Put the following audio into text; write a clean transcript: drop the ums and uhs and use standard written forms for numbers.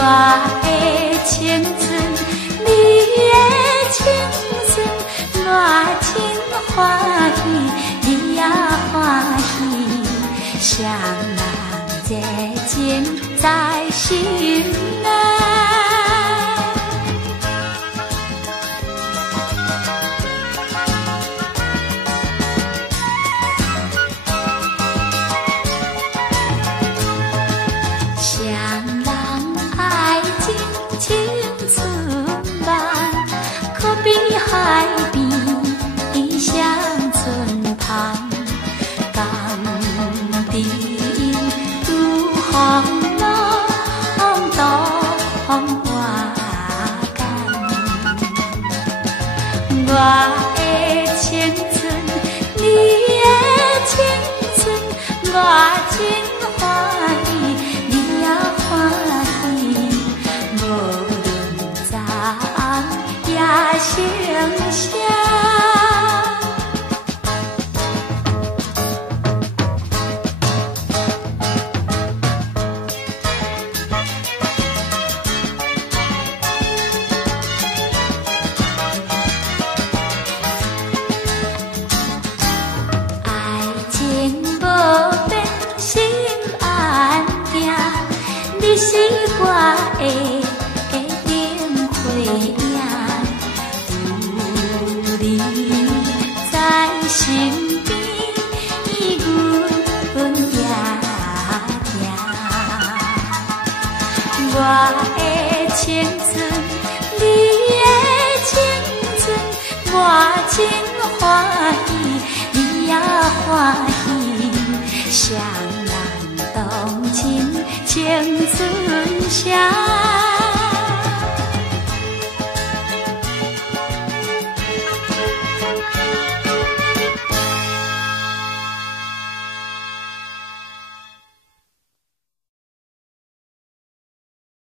我的青春，你的青春，我真欢喜，你也欢喜，双人热情在心内。海边的乡村旁，甘甜如风浪东花干。我的青春，你的青春，我真欢喜，你也欢喜，无论怎也成双。爱情无变，心安定，你是我的灯火影。你在身边，阮也听。我的青春，你的青春，我真欢喜，你也欢喜，双人同情，青春常。